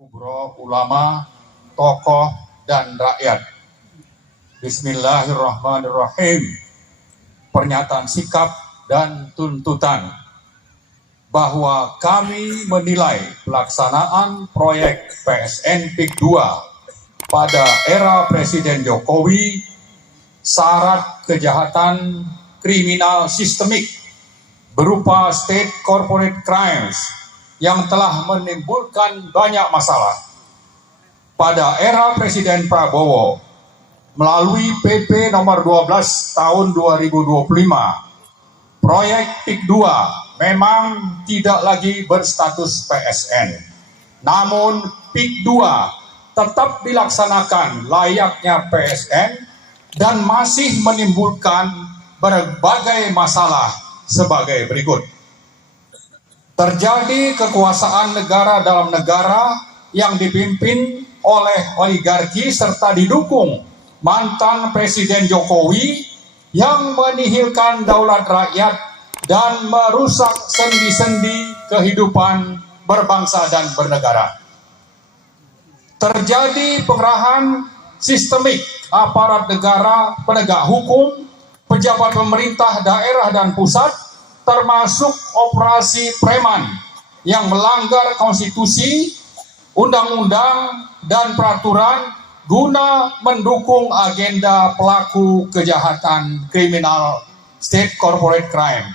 kubro, ulama, tokoh, dan rakyat. Bismillahirrahmanirrahim. Pernyataan sikap dan tuntutan bahwa kami menilai pelaksanaan proyek PSN PIK 2 pada era Presiden Jokowi syarat kejahatan kriminal sistemik berupa state corporate crimes yang telah menimbulkan banyak masalah. Pada era Presiden Prabowo, melalui PP nomor 12 tahun 2025, proyek PIK 2 memang tidak lagi berstatus PSN. Namun PIK 2 tetap dilaksanakan layaknya PSN dan masih menimbulkan berbagai masalah sebagai berikut. Terjadi kekuasaan negara dalam negara yang dipimpin oleh oligarki serta didukung mantan Presiden Jokowi yang menihilkan daulat rakyat dan merusak sendi-sendi kehidupan berbangsa dan bernegara. Terjadi pengerahan sistemik aparat negara, penegak hukum, pejabat pemerintah daerah dan pusat, termasuk operasi preman yang melanggar konstitusi, undang-undang, dan peraturan guna mendukung agenda pelaku kejahatan kriminal state corporate crime.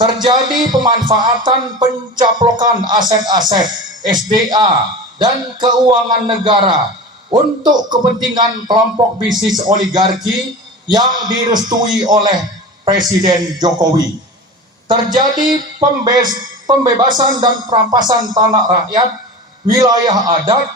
Terjadi pemanfaatan pencaplokan aset-aset SDA dan keuangan negara untuk kepentingan kelompok bisnis oligarki yang direstui oleh Presiden Jokowi. Terjadi pembebasan dan perampasan tanah rakyat, wilayah adat,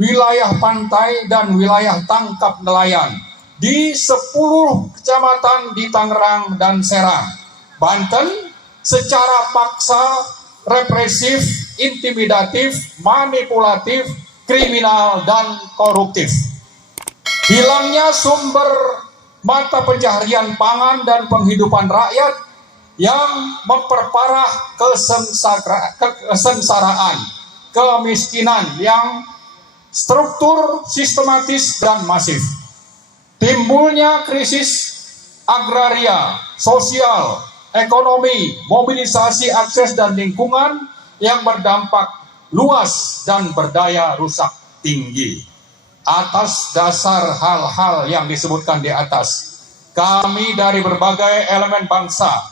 wilayah pantai, dan wilayah tangkap nelayan di 10 kecamatan di Tangerang dan Serang, Banten secara paksa, represif, intimidatif, manipulatif, kriminal, dan koruptif. Hilangnya sumber mata pencaharian pangan dan penghidupan rakyat yang memperparah kesengsaraan, kemiskinan yang struktur, sistematis, dan masif. Timbulnya krisis agraria, sosial, ekonomi, mobilisasi akses dan lingkungan yang berdampak luas dan berdaya rusak tinggi. Atas dasar hal-hal yang disebutkan di atas, kami dari berbagai elemen bangsa,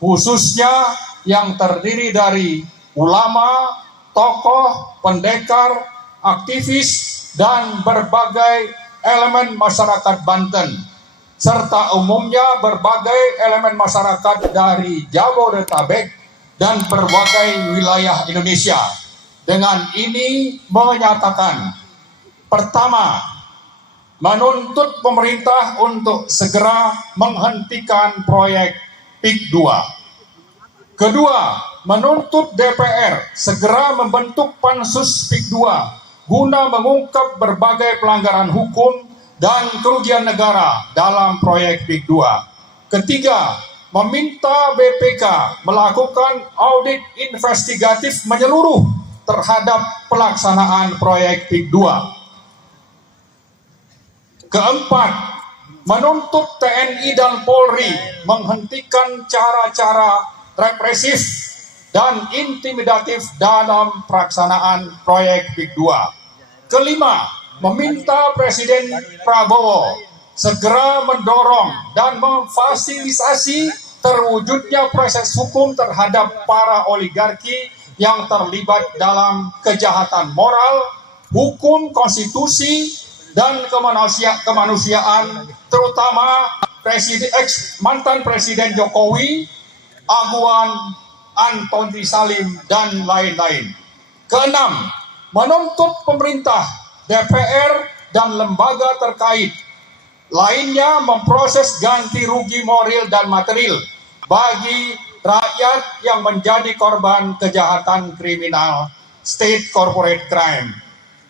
khususnya yang terdiri dari ulama, tokoh, pendekar, aktivis, dan berbagai elemen masyarakat Banten, serta umumnya berbagai elemen masyarakat dari Jabodetabek dan berbagai wilayah Indonesia. Dengan ini menyatakan, pertama, menuntut pemerintah untuk segera menghentikan proyek PIK 2. Kedua, menuntut DPR segera membentuk pansus PIK 2 guna mengungkap berbagai pelanggaran hukum dan kerugian negara dalam proyek PIK 2. Ketiga, meminta BPK melakukan audit investigatif menyeluruh terhadap pelaksanaan proyek PIK 2. Keempat, menuntut TNI dan Polri menghentikan cara-cara represif dan intimidatif dalam pelaksanaan proyek PIK 2. Kelima, meminta Presiden Prabowo segera mendorong dan memfasilitasi terwujudnya proses hukum terhadap para oligarki yang terlibat dalam kejahatan moral, hukum, konstitusi, dan kemanusiaan, terutama mantan Presiden Jokowi, Aguan, Antoni Salim, dan lain-lain. Keenam, menuntut pemerintah, DPR, dan lembaga terkait lainnya memproses ganti rugi moral dan material bagi rakyat yang menjadi korban kejahatan kriminal state corporate crime.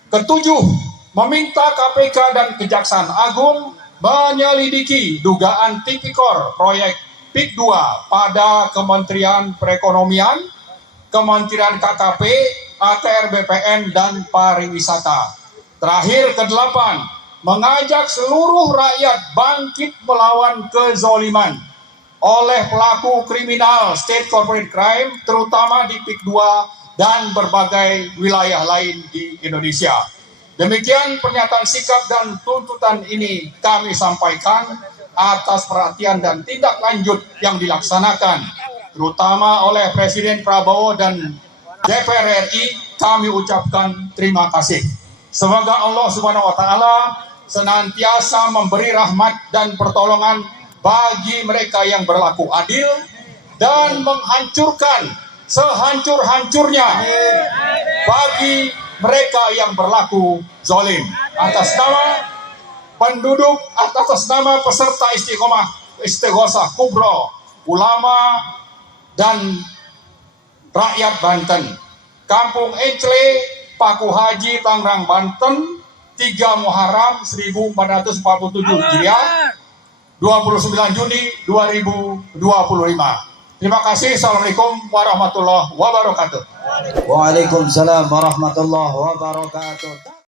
Ketujuh, meminta KPK dan Kejaksaan Agung menyelidiki dugaan tipikor proyek PIK 2 pada Kementerian Perekonomian, Kementerian KKP, ATR BPN dan pariwisata. Terakhir kedelapan, mengajak seluruh rakyat bangkit melawan kezoliman oleh pelaku kriminal state corporate crime, terutama di PIK 2 dan berbagai wilayah lain di Indonesia. Demikian pernyataan sikap dan tuntutan ini kami sampaikan atas perhatian dan tindak lanjut yang dilaksanakan, terutama oleh Presiden Prabowo dan DPR RI. Kami ucapkan terima kasih. Semoga Allah Subhanahu wa Ta'ala senantiasa memberi rahmat dan pertolongan bagi mereka yang berlaku adil dan menghancurkan sehancur-hancurnya bagi mereka yang berlaku zalim. Atas nama penduduk, atas nama peserta Istighosah Kubro, ulama dan rakyat Banten, Kampung Encle, Paku Haji, Tangerang, Banten, 3 Muharram 1447 Hijriah, 29 Juni 2025. Terima kasih. Assalamualaikum warahmatullahi wabarakatuh. Waalaikumsalam warahmatullahi wabarakatuh.